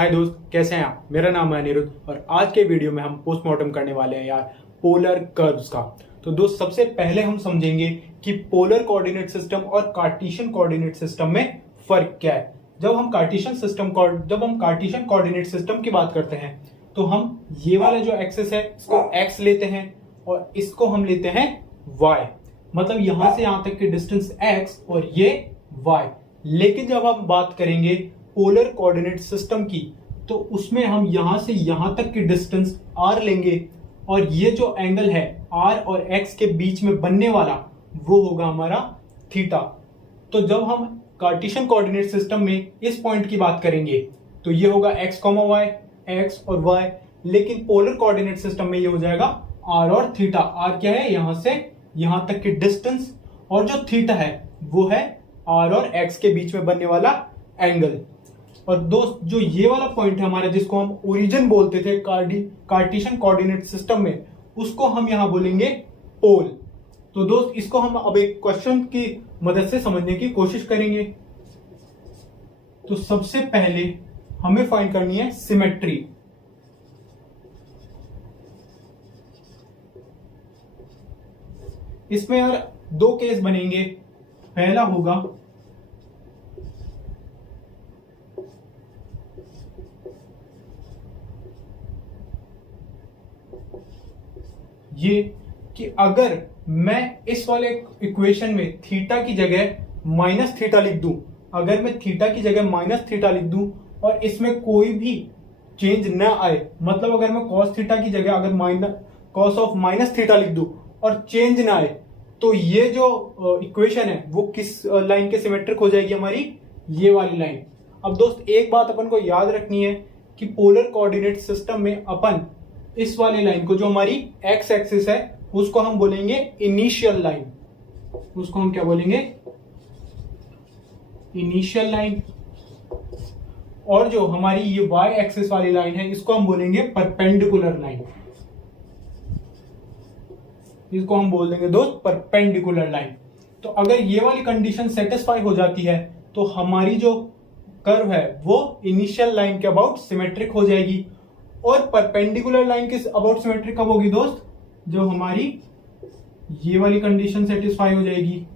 हाय दोस्त, कैसे हैं आप। मेरा नाम है अनिरुद्ध और आज के वीडियो में हम पोस्टमार्टम करने वाले हैं यार पोलर कर्व्स का। तो दोस्त सबसे पहले हम समझेंगे कि पोलर कोऑर्डिनेट सिस्टम और कार्टेशियन कोऑर्डिनेट सिस्टम में फर्क क्या है। जब हम कार्टेशियन कोऑर्डिनेट सिस्टम की बात करते हैं तो हम ये वाला जो एक्सिस है इसको x लेते हैं और इसको हम लेते हैं y। मतलब यहां से यहां तक की डिस्टेंस x और ये y। लेकिन जब हम बात करेंगे पोलर कोऑर्डिनेट सिस्टम की तो उसमें हम यहां से यहां तक की डिस्टेंस r लेंगे और ये जो एंगल है r और x के बीच में बनने वाला वो होगा हमारा थीटा। तो जब हम कार्टेशियन कोऑर्डिनेट सिस्टम में इस पॉइंट की बात करेंगे तो ये होगा x, y, x और y। लेकिन पोलर कोऑर्डिनेट सिस्टम में ये हो जाएगा r और थीटा। r क्या है, यहां से यहां तक की डिस्टेंस, और जो थीटा है वो है r और x के बीच में बनने वाला एंगल। और दोस्त जो ये वाला पॉइंट है हमारा जिसको हम ओरिजिन बोलते थे कार्टेशियन कोऑर्डिनेट सिस्टम में, उसको हम यहां बोलेंगे पोल। तो दोस्त इसको हम अब एक क्वेश्चन की मदद से समझने की कोशिश करेंगे। तो सबसे पहले हमें फाइंड करनी है सिमेट्री। इसमें यार दो केस बनेंगे। पहला होगा ये कि अगर मैं इस वाले इक्वेशन में थीटा की जगह माइनस थीटा लिख दूं, अगर मैं थीटा की जगह माइनस थीटा लिख दूं और इसमें कोई भी चेंज न आए, मतलब अगर मैं कॉस थीटा की जगह अगर कॉस ऑफ माइनस थीटा लिख दूं और चेंज ना आए, तो ये जो इक्वेशन है वो किस लाइन के सिमेट्रिक हो जाएगी, हमारी ये वाली लाइन। अब दोस्त एक बात अपन को याद रखनी है कि पोलर कोऑर्डिनेट सिस्टम में अपन इस वाली लाइन को, जो हमारी एक्स एक्सिस है, उसको हम बोलेंगे इनिशियल लाइन। उसको हम क्या बोलेंगे, इनिशियल लाइन। और जो हमारी ये वाई एक्सिस वाली लाइन है इसको हम बोलेंगे परपेंडिकुलर लाइन। इसको हम बोल देंगे दोस्त परपेंडिकुलर लाइन। तो अगर ये वाली कंडीशन सेटिस्फाई हो जाती है तो हमारी जो कर्व है वो इनिशियल लाइन के अबाउट सिमेट्रिक हो जाएगी। और परपेंडिकुलर लाइन के अबाउट सिमेट्रिक कब होगी दोस्त, जो हमारी ये वाली कंडीशन सेटिस्फाई हो जाएगी।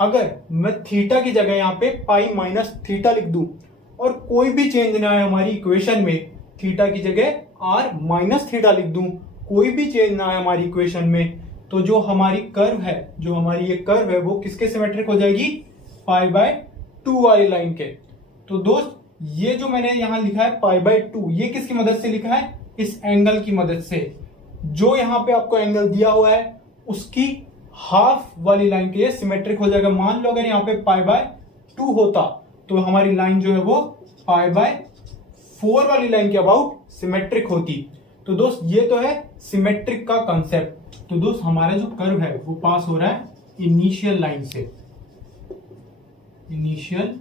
अगर मैं थीटा की जगह यहां पे पाई माइनस थीटा लिख दूं और कोई भी चेंज ना आए हमारी इक्वेशन में, थीटा की जगह आर माइनस थीटा लिख दूं, कोई भी चेंज ना आए हमारी इक्वेशन में, तो जो हमारी कर्व है, जो हमारी ये कर्व है वो किसके सिमेट्रिक हो जाएगी, पाई बाय 2 वाली लाइन के। तो दोस्त ये जो मैंने यहां लिखा है पाई बाय 2, ये किसकी मदद से लिखा है, इस एंगल की मदद से। जो यहां पे आपको एंगल दिया हुआ है उसकी हाफ वाली लाइन के सिमेट्रिक हो जाएगा। मान लो अगर यहाँ पे पाई बाय 2 होता तो हमारी लाइन जो है वो पाई बाय 4 वाली लाइन के अबाउट सिमेट्रिक होती। तो दोस्त ये तो है सिमेट्रिक का कंसेप्ट। तो दोस्त हमारा जो कर्व है वो पास हो रहा है इनिशियल लाइन से, इनिशियल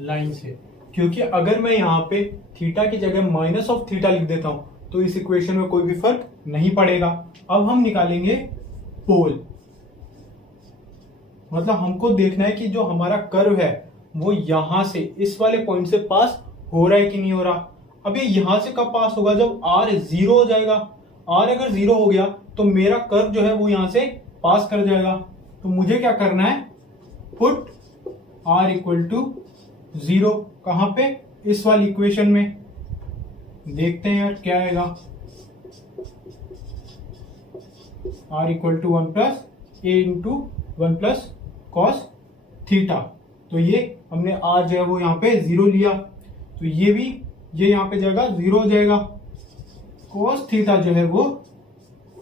लाइन से। क्योंकि अगर मैं यहां पे थीटा की जगह माइनस ऑफ थीटा लिख देता हूं तो इस इक्वेशन में कोई भी फर्क नहीं पड़ेगा। अब हम निकालेंगे पोल। मतलब हमको देखना है कि जो हमारा कर्व है वो यहां से इस वाले पॉइंट से पास हो रहा है कि नहीं हो रहा। अब ये यहां से कब पास होगा, जब r 0 हो जाएगा। r अगर 0 हो गया तो मेरा कर्व जो है वो यहां से पास कर जाएगा। तो मुझे क्या करना है, पुट r इक्वल टू 0 कहां पे, इस वाली इक्वेशन में। देखते हैं यार क्या आएगा, r equal to 1 plus a into 1 plus cos theta. तो ये हमने r जो है वो यहाँ पे 0 लिया, तो ये यहाँ पे जाएगा 0 हो जाएगा। कॉस थीटा जो है वो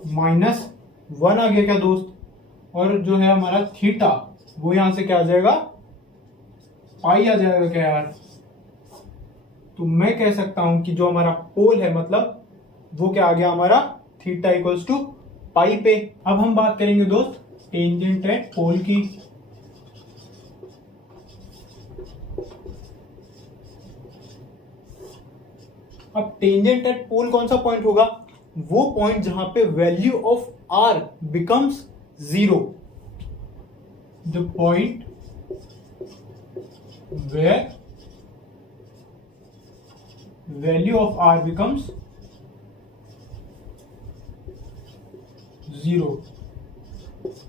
-1 आ गया क्या दोस्त, और जो है हमारा थीटा वो यहां से क्या आ जाएगा, पाई आ जाएगा क्या यार। तो मैं कह सकता हूं कि जो हमारा पोल है मतलब वो क्या आ गया हमारा, थीटा इक्वल्स टू पाई पे। अब हम बात करेंगे दोस्त टेंजेंट एट पोल की। अब टेंजेंट एट पोल कौन सा पॉइंट होगा, वो पॉइंट जहां पे value of R becomes 0, the point where value of R becomes 0।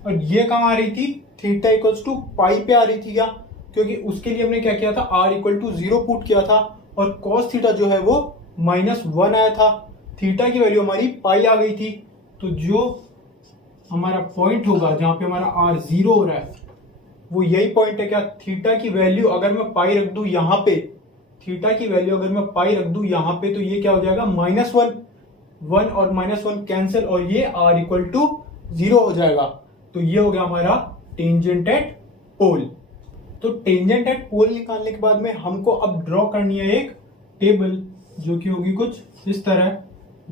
और ये कहां आ रही थी, थीटा इक्वल्स टू पाई पे आ रही थी क्या, क्योंकि उसके लिए हमने क्या किया था, आर इक्वल टू 0 पुट किया था और कॉस थीटा जो है वो -1 आया था, थीटा की वैल्यू हमारी पाई आ गई थी। तो जो हमारा पॉइंट होगा जहां पे हमारा आर 0 हो रहा है वो यही पॉइंट है क्या, थीटा की वैल्यू अगर मैं पाई रख दूं यहां पे, थीटा की वैल्यू अगर मैं पाई रख दूं यहां पे, तो ये क्या हो जाएगा -1, 1 और -1 कैंसिल और ये आर इक्वल टू 0 हो जाएगा। तो ये हो गया हमारा टेंजेंट एट पोल। तो टेंजेंट एट पोल निकालने के बाद में हमको अब ड्रॉ करनी है एक टेबल जो कि होगी कुछ इस तरह,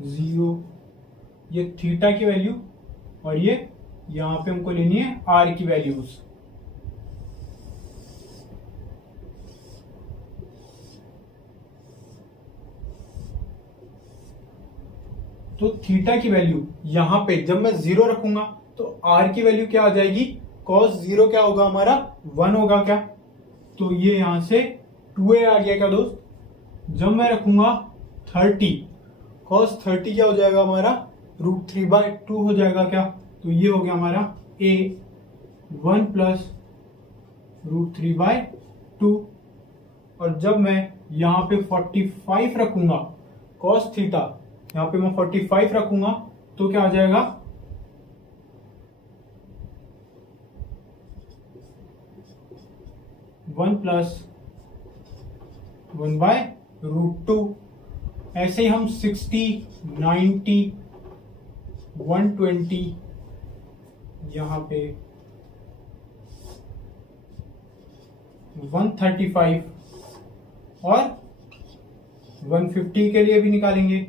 0 ये थीटा की वैल्यू और ये यहां पे हमको लेनी है आर की वैल्यूज। तो थीटा की वैल्यू यहां पे जब मैं 0 रखूंगा तो आर की वैल्यू क्या आ जाएगी, cos 0 क्या होगा हमारा 1 होगा क्या, तो ये यहां से 2a आ गया क्या दोस्त। जब मैं रखूंगा 30, cos 30 क्या हो जाएगा हमारा √3/2 हो जाएगा क्या, तो ये हो गया हमारा a 1 + √3/2। और जब मैं यहां पे 45 रखूंगा cos थीटा, यहां पे मैं 45 रखूंगा तो क्या आ जाएगा 1 + 1/√2। ऐसे ही हम 60, 90, 120 यहां पे 135 और 150 के लिए भी निकालेंगे।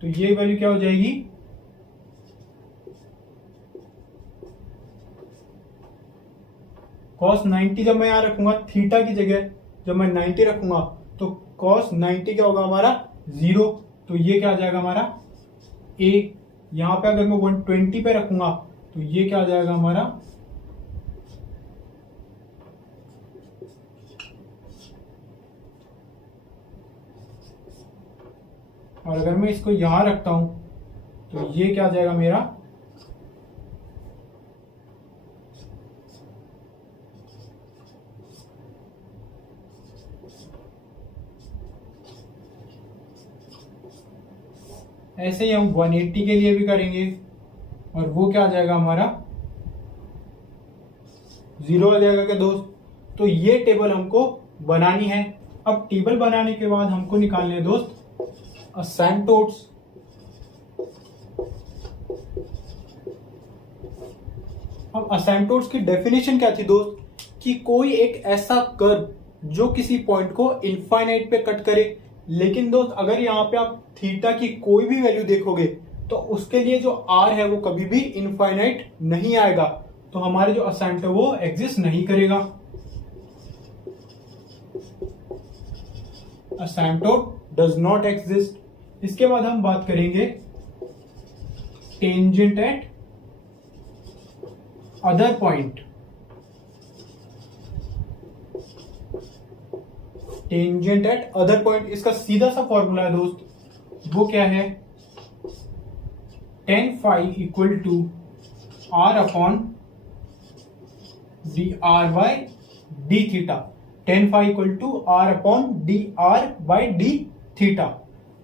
तो ये वैल्यू क्या हो जाएगी, cos 90 जब मैं यहां रखूंगा थीटा की जगह, जब मैं 90 रखूंगा तो cos 90 क्या होगा हमारा 0, तो ये क्या आ जाएगा हमारा a। यहां पे अगर मैं 120 पे रखूंगा तो ये क्या आ जाएगा हमारा और अगर मैं इसको यहां रखता हूं तो ये क्या आ जाएगा मेरा ऐसे ही हम 180 के लिए भी करेंगे और वो क्या आ जाएगा हमारा 0 आ जाएगा क्या दोस्त। तो ये टेबल हमको बनानी है। अब टेबल बनाने के बाद हमको निकालने हैं दोस्त असेंटोड्स। अब असेंटोड्स की डेफिनेशन क्या थी दोस्त, कि कोई एक ऐसा कर्व जो किसी पॉइंट को इनफाइनाइट पे कट करे। लेकिन दोस्त अगर यहाँ पे आप थीटा की कोई भी वैल्यू देखोगे तो उसके लिए जो आर है वो कभी भी इनफाइनाइट नहीं आएगा, तो हमारे जो असेंट है वो एग्जिस्ट नहीं करेगा। असेंटोड डज नॉट एग्जिस्ट। इसके बाद हम बात करेंगे tangent at other point. Tangent at other point, इसका सीधा सा फॉर्मूला है दोस्त, वो क्या है tan phi equal to r upon dr/d theta. tan phi equal to r upon dr/d theta.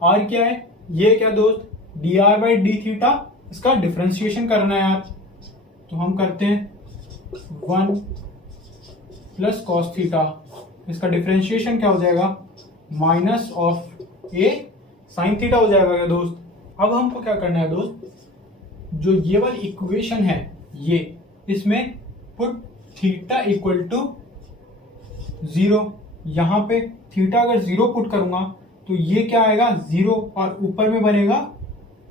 r क्या है, ये क्या दोस्त dr/d थीटा, इसका डिफरेंशिएशन करना है यार, तो हम करते हैं 1 + cos थीटा, इसका डिफरेंशिएशन क्या हो जाएगा -a sin थीटा हो जाएगा क्या दोस्त। अब हमको क्या करना है दोस्त, जो ये वाली इक्वेशन है ये, इसमें पुट थीटा इक्वल टू 0। यहां पे थीटा अगर 0 पुट करूंगा तो ये क्या आएगा 0 और ऊपर में बनेगा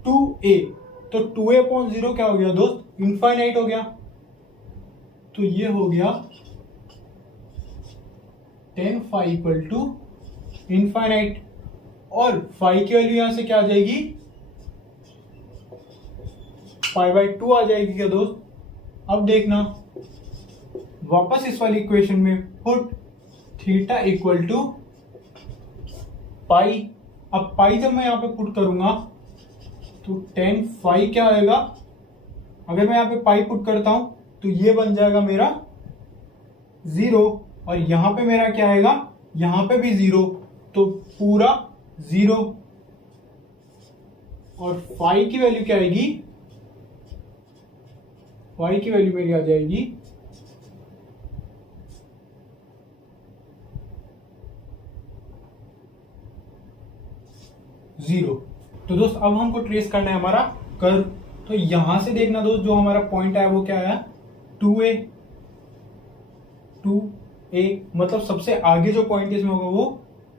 2a, तो 2a/0 क्या हो गया दोस्त इनफाइनाइट हो गया। तो ये हो गया tan phi equal to infinite, और फाई की वैल्यू यहां से क्या आ जाएगी, π/2 आ जाएगी क्या दोस्त। अब देखना वापस इस वाली इक्वेशन में पुट थीटा इक्वल टू पाई। अब पाई जब मैं यहां पे पुट करूंगा तो tan फाई क्या आएगा, अगर मैं यहां पे पाई पुट करता हूं तो ये बन जाएगा मेरा 0, और यहां पे मेरा क्या आएगा, यहां पे भी 0, तो पूरा 0, और फाई की वैल्यू क्या आएगी, फाई की वैल्यू मेरी आ जाएगी 0। तो दोस्त अब हमको ट्रेस करना है हमारा कर्व। तो यहां से देखना दोस्त, जो हमारा पॉइंट आया वो क्या आया, 2a, 2a, मतलब सबसे आगे जो पॉइंट इसमें होगा वो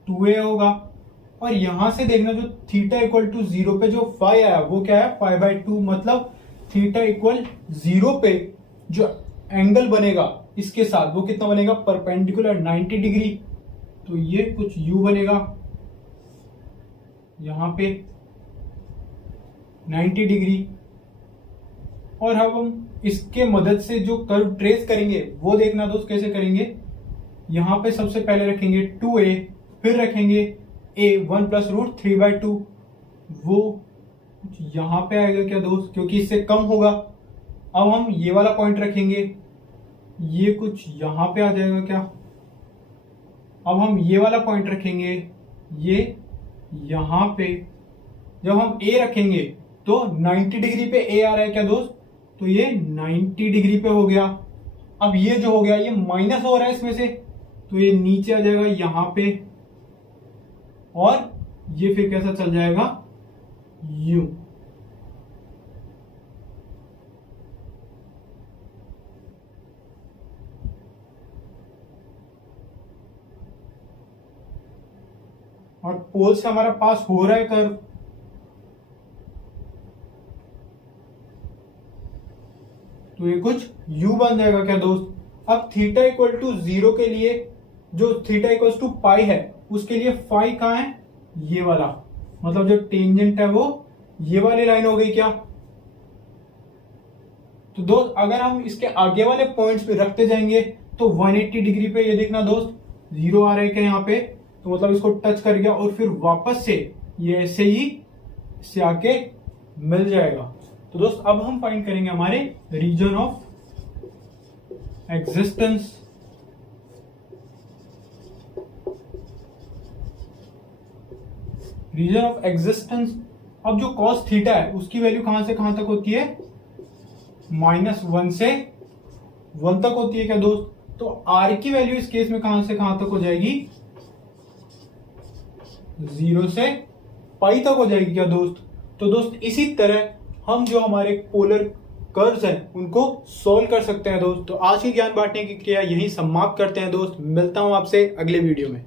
2a होगा। और यहां से देखना जो थीटा इक्वल टू 0 पे जो फाई आया वो क्या है, π/2, मतलब थीटा इक्वल 0 पे जो एंगल बनेगा इसके साथ वो कितना बनेगा, परपेंडिकुलर 90 डिग्री। तो ये कुछ u बनेगा यहां पे 90 डिग्री। और अब हम इसके मदद से जो कर्व ट्रेस करेंगे वो देखना दोस्त कैसे करेंगे। यहां पे सबसे पहले रखेंगे 2a, फिर रखेंगे a 1 + √3/2, वो कुछ यहां पे आएगा क्या दोस्त, क्योंकि इससे कम होगा। अब हम ये वाला पॉइंट रखेंगे, ये कुछ यहां पे आ जाएगा क्या। अब हम ये वाला पॉइंट रखेंगे, ये यहां पे। जब हम a रखेंगे तो 90 डिग्री पे a आ रहा है क्या दोस्त, तो ये 90 डिग्री पे हो गया। अब ये जो हो गया ये माइनस हो रहा है इसमें से, तो ये नीचे आ जाएगा यहां पे, और ये फिर कैसा चल जाएगा, यूं। और पोल से हमारा पास हो रहा है कर्व, तो ये कुछ u बन जाएगा क्या दोस्त। अब थीटा इक्वल टू 0 के लिए जो थीटा इक्वल टू पाई है उसके लिए फाई कहां है, ये वाला, मतलब जो टेंजेंट है वो ये वाली लाइन हो गई क्या। तो दोस्त अगर हम इसके आगे वाले पॉइंट्स पे रखते जाएंगे तो 180 डिग्री पे ये देखना दोस्त 0 आ रहा है क्या यहाँ पे, तो मतलब इसको टच कर गया और फिर वापस से ये ऐसे ही इससे आके मिल जाएगा। तो दोस्त अब हम फाइंड करेंगे हमारे region of existence. Region of existence, अब जो कॉस थीटा है उसकी वैल्यू कहां से कहां तक होती है, -1 से 1 तक होती है क्या दोस्त। तो r की वैल्यू इस केस में कहां से कहां तक हो जाएगी, 0 से पाई तक हो जाएगी क्या दोस्त। तो दोस्त इसी तरह हम जो हमारे पोलर कर्व्स हैं उनको सॉल्व कर सकते हैं दोस्त। तो आज की ज्ञान बांटने की क्रिया यही समाप्त करते हैं दोस्त। मिलता हूं आपसे अगले वीडियो में।